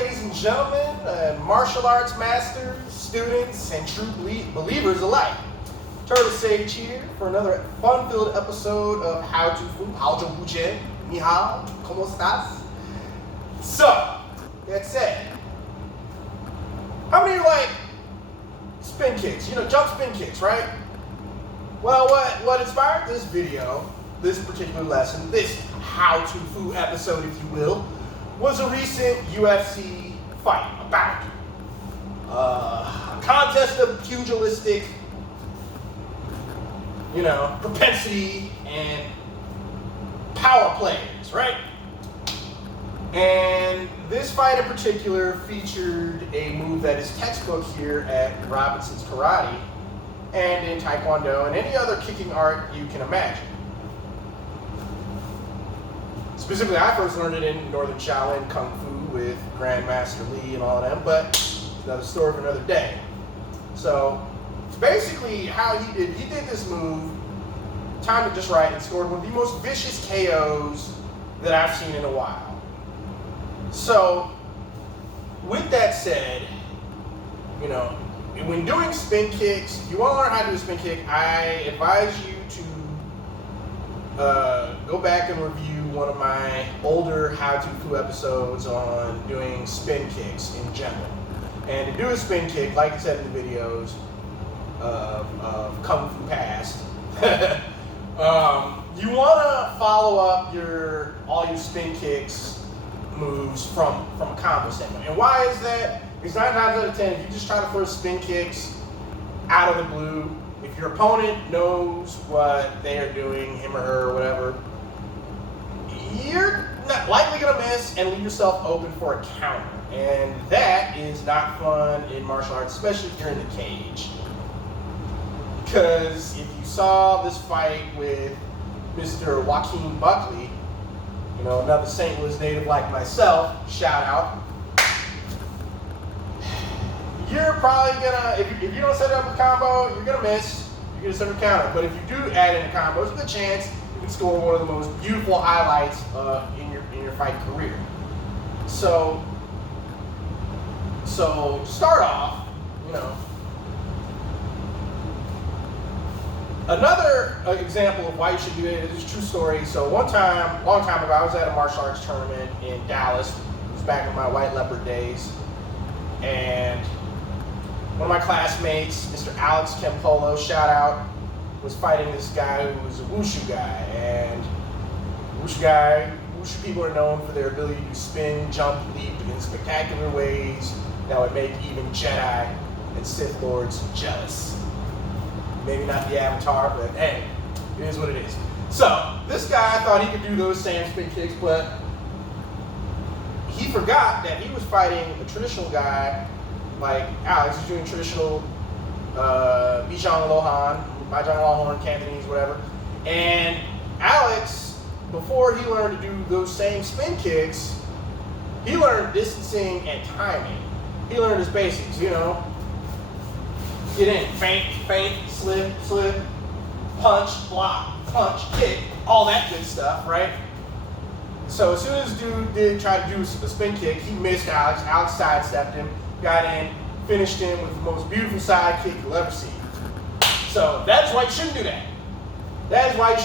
ladies and gentlemen, martial arts masters, students, and true believers alike. Turtle Sage here for another fun-filled episode of How to Fu, Hao Zhou Bu Jian, Ni Hao, ¿Cómo estás? So, that said, how many of you like spin kicks? You know, jump spin kicks, right? Well, what inspired this video, this particular lesson, this How to Fu episode, if you will, was a recent UFC fight, a bout. A contest of pugilistic, propensity and power players, right? And this fight in particular featured a move that is textbook here at Robinson's Karate and in Taekwondo and any other kicking art you can imagine. Specifically, I first learned it in Northern Shaolin Kung Fu with Grandmaster Lee and all of them, but it's another story for another day. So basically how he did this move, timed it just right, and scored one of the most vicious KOs that I've seen in a while. So with that said, when doing spin kicks, if you want to learn how to do a spin kick, I advise you to go back and review one of my older How to Fu episodes on doing spin kicks in general. And to do a spin kick, like I said in the videos of Kung Fu Past, you want to follow up all your spin kicks moves from a combo standpoint. And why is that? Because 9 times out of 10, if you just try to throw spin kicks out of the blue, if your opponent knows what they are doing, him or her or whatever, you're not likely going to miss and leave yourself open for a counter. And that is not fun in martial arts, especially if you're in the cage. Because if you saw this fight with Mr. Joaquin Buckley, another St. Louis native like myself, shout out, you're probably gonna, if you don't set it up a combo, you're gonna miss. You're gonna set a counter. But if you do add in a combo, there's a good chance you can score one of the most beautiful highlights in your fight career. So to start off, another example of why you should do it is a true story. So one time, long time ago, I was at a martial arts tournament in Dallas. It was back in my White Leopard days, and one of my classmates, Mr. Alex Campolo, shout out, was fighting this guy who was a Wushu guy. And Wushu people are known for their ability to spin, jump, leap in spectacular ways that would make even Jedi and Sith Lords jealous. Maybe not the Avatar, but hey, it is what it is. So this guy thought he could do those same spin kicks, but he forgot that he was fighting a traditional guy like Alex. He's doing traditional Bijang Lohorn, Cantonese, whatever. And Alex, before he learned to do those same spin kicks, he learned distancing and timing. He learned his basics, get in, feint, slip, punch, block, punch, kick, all that good stuff, right? So as soon as dude did try to do a spin kick, he missed Alex. Alex sidestepped him, got in, finished him with the most beautiful side kick you'll ever see. So that is why you shouldn't do that. That is why you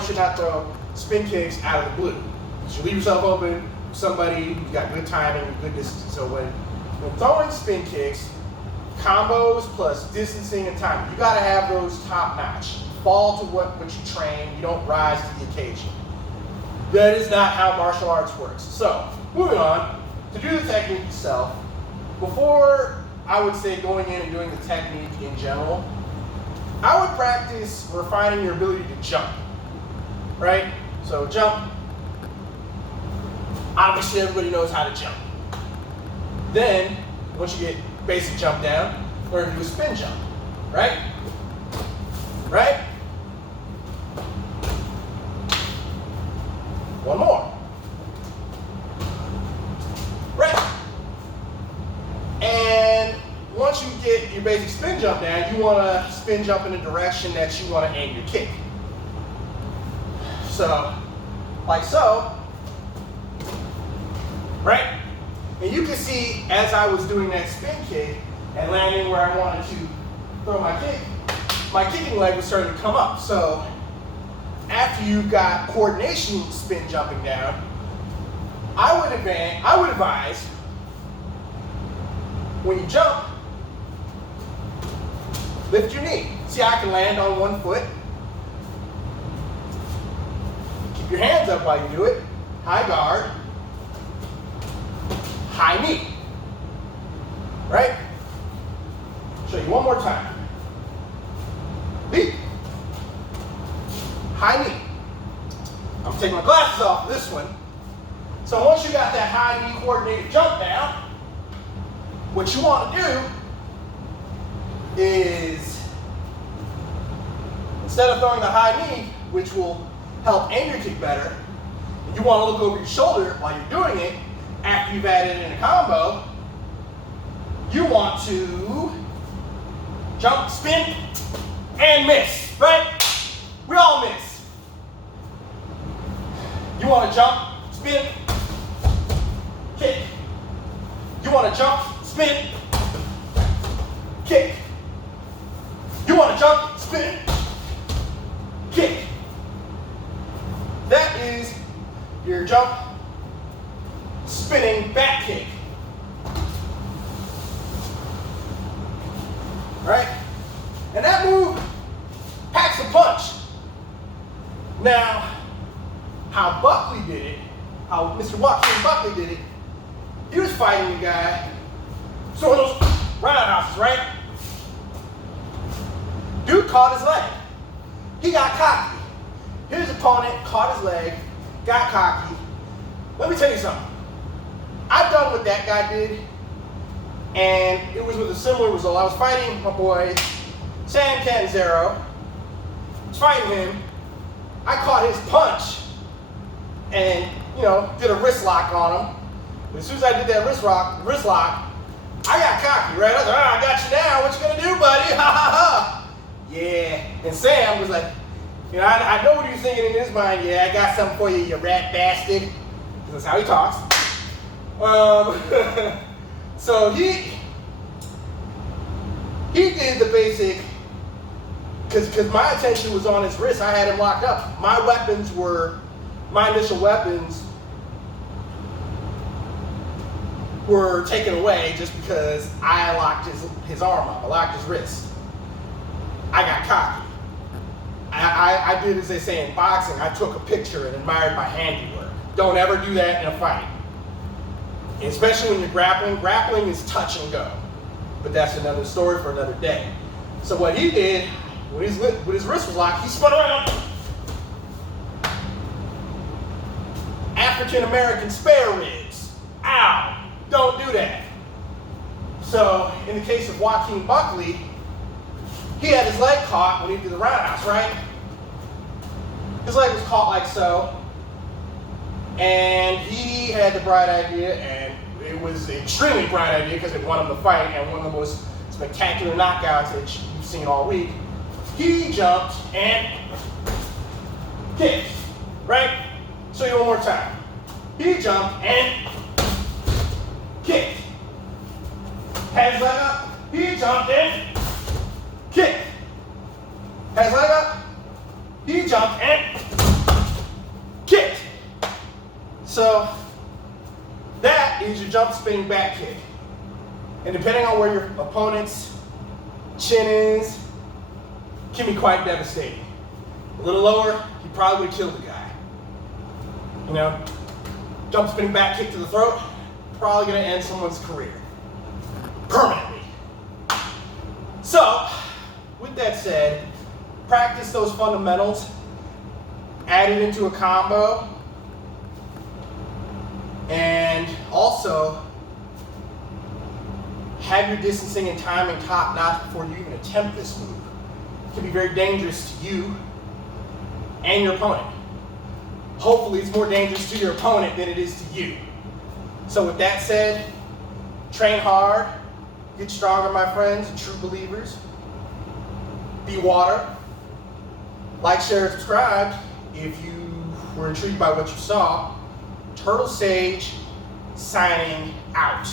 should not throw spin kicks out of the blue. You should leave yourself open for somebody who's got good timing and good distance. So when throwing spin kicks, combos plus distancing and timing, you gotta have those top notch. Fall to what you train, you don't rise to the occasion. That is not how martial arts works. So, moving on, to do the technique itself, before I would say going in and doing the technique in general, I would practice refining your ability to jump, right? So jump, obviously everybody knows how to jump. Then, once you get basic jump down, learn to do a spin jump, right? Right? One more. Right. And once you get your basic spin jump down, you want to spin jump in the direction that you want to aim your kick. So, like so, right? And you can see as I was doing that spin kick and landing where I wanted to throw my kicking leg was starting to come up. So after you've got coordination spin jumping down, I would advise when you jump, lift your knee. See how I can land on one foot? Keep your hands up while you do it. High guard, high knee. Right? Show you one more time. Leap. High knee. I'm taking my glasses off for this one. So once you got that high knee coordinated jump down, what you want to do is, instead of throwing the high knee, which will help aim your kick better, you want to look over your shoulder while you're doing it. After you've added in a combo, you want to jump, spin, and miss, right? We all miss. You want to jump, spin, kick. You want to jump, spin, kick. You want to jump, spin, kick. That is your jump, spinning back kick. Right? And that move packs a punch. Now, how Buckley did it, how Mr. Joaquin Buckley did it, he was fighting a guy, throwing those roundhouses, right? Dude caught his leg. He got cocky. His opponent caught his leg, got cocky. Let me tell you something. I've done what that guy did, and it was with a similar result. I was fighting my boy, Sam Canzero. I was fighting him. I caught his punch and, did a wrist lock on him. But as soon as I did that wrist lock, I got cocky, right? I was like, I got you now. What you gonna do, buddy? Ha ha ha. Yeah. And Sam was like, I know what he was thinking in his mind. Yeah, I got something for you, you rat bastard. That's how he talks. So he did the basic, because my attention was on his wrist. I had him locked up. My initial weapons were taken away just because I locked his arm up. I locked his wrist. I got cocky. I did as they say in boxing. I took a picture and admired my handiwork. Don't ever do that in a fight. Especially when you're grappling. Grappling is touch and go. But that's another story for another day. So what he did, when his wrist was locked, he spun around. African American spare ribs. Ow! Don't do that. So in the case of Joaquin Buckley, he had his leg caught when he did the roundhouse, right? His leg was caught like so. And he had the bright idea, and it was an extremely bright idea because it won him the fight, and one of the most spectacular knockouts that you've seen all week. He jumped and kicked, right? Show you one more time. He jumped and kicked. Had his leg up, he jumped and kicked. Had his leg up, he jumped and kicked. So that is your jump spinning back kick. And depending on where your opponent's chin is, can be quite devastating. A little lower, you probably would kill the guy. Jump spinning back kick to the throat, probably gonna end someone's career. Permanently. So, with that said, practice those fundamentals, add it into a combo, and also have your distancing and timing top notch before you even attempt this move. It can be very dangerous to you and your opponent. Hopefully it's more dangerous to your opponent than it is to you. So with that said, train hard, get stronger, my friends and true believers. Be water. Like, share, and subscribe if you were intrigued by what you saw. Turtle Sage signing out.